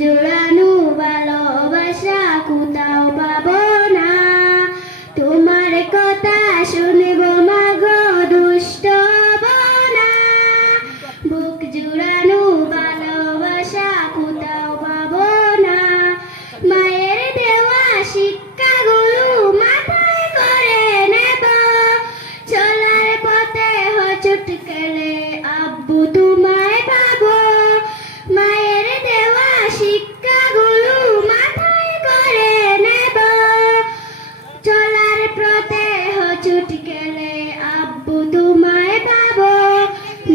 জোড়ানো ভালোবাসা কোথাও পাবো না। তোমার কথা শুনব মাগো দুষ্ট হব না। বুক জোড়ানো ভালোবাসা কোথাও পাবো না। মায়ের দেওয়া শিক্ষাগুলো মাথায় করে নেব। চলার পথে হোঁচট খেলে আব্বু তোমায় পাবো। মায়ের দেওয়া শিক্ষাগুলো মাথায় করে নেব। চলার পথে হোঁচট খেলে আব্বু তোমায় পাবো।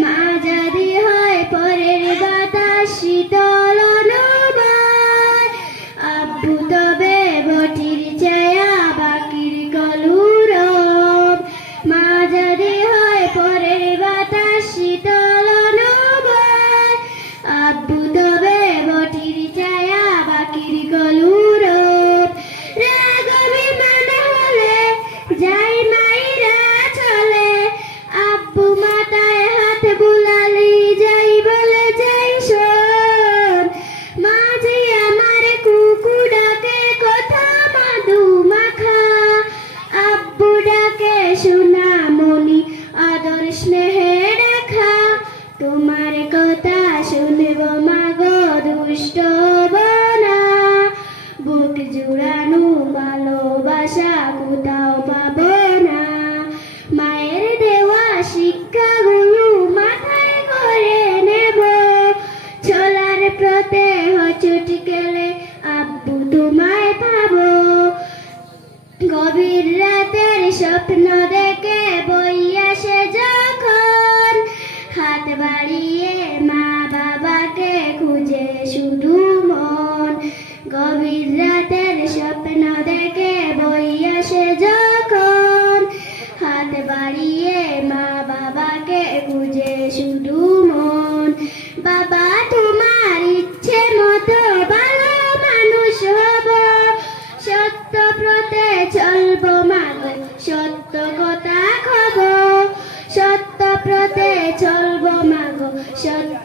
মা যদি হয় পরের বাতাস শীতল অনুভব, আব্বু তবে বটির ছায়া বাকির কলুরব। মা যদি হয় পরের বাতাস শীতল অনুভব, আব্বু তবে বটির ছায়া বাকির কলুরব। রাগ অভিমান হলে যাই মাইরা চলে, আব্বু মাথায় হাত বুলালি যাই বলে যাই শোন। মাঝে আমার কুকু ডাকে কথা মাদু মাখা, আব্বু ডাকে সোনামণি আদর স্নেহে দেখা। তোমার কথা শুনব মাগো দুষ্ট হব না। বুক জুড়ানো ভালোবাসা কোথাও পাবো না। মায়ের দেওয়া শিক্ষাগুলো মাথায় করে নেব। চলার পথে হোঁচট খেলে আব্বু তোমায় পাবো। গভীর রাতের স্বপ্ন দেখে বই আসে যখন, হাত বাড়িয়ে মা বাবাকে খুঁজে শুধু মন। গভীর রাতের স্বপ্ন দেখে বই আসে যখন, হাত বাড়িয়ে মা বাবাকে খুঁজে শুধু মন। বাবা তোমার ইচ্ছে মতো ভালো মানুষ হব। সত্য পথে চলবো মাগো সত্য কথা কব। সত্য পথে চলবো মাগো সত্য